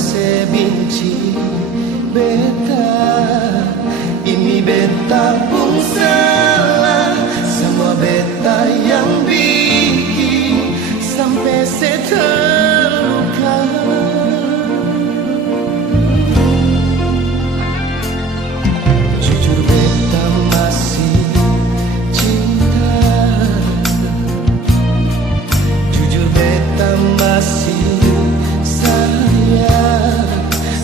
se benci beta. Ini beta pun salah, semua beta yang bikin sampai se terluka. Jujur beta masih cinta, jujur beta masih sayang.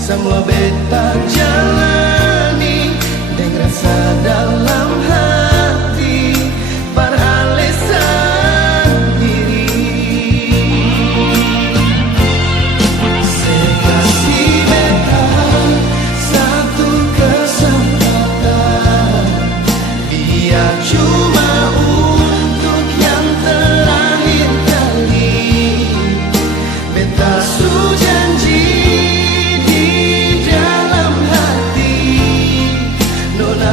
Semua beta jalani dengan rasa dalam hati, peralasan diri. Saya kasih beta satu kesempatan, biar cuma untuk yang terakhir kali. Beta su janji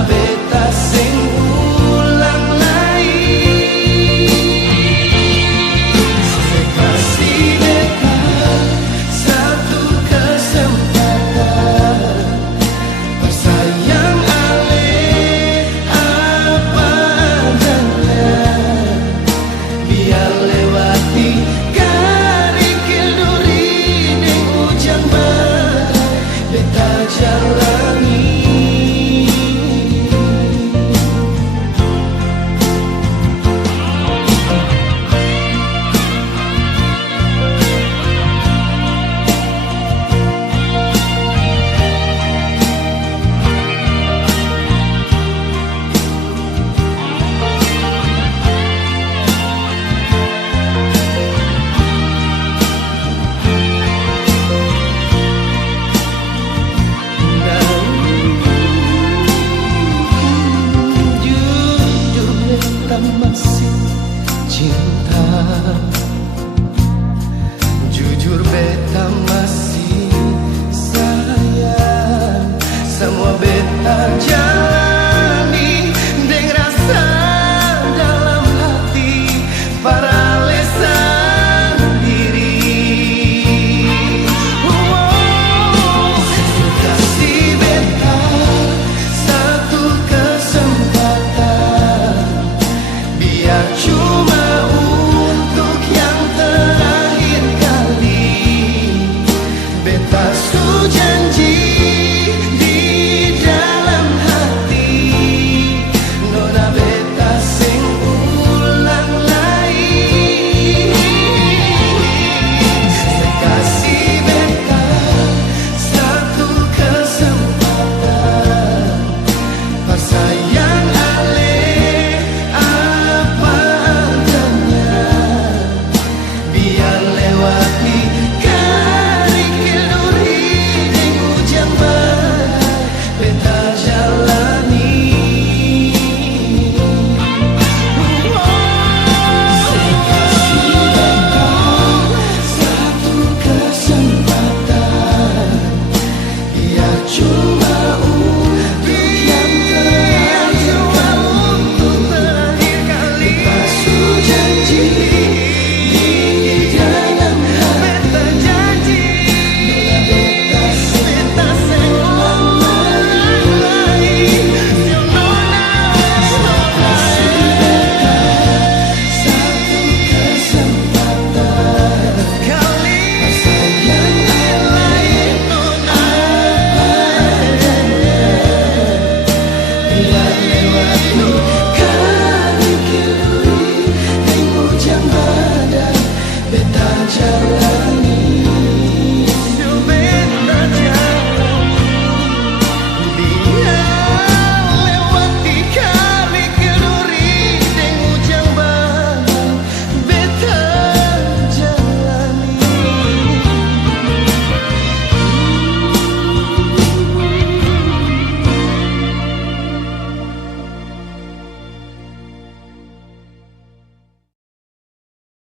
beta sing ulang lagi. Saya kasih beta satu kesempatan, bersayang ale apa adanya, biar lewati karikil duri deng hujan badai. Beta jalani. Masih cinta, jujur beta masih sayang. Semua beta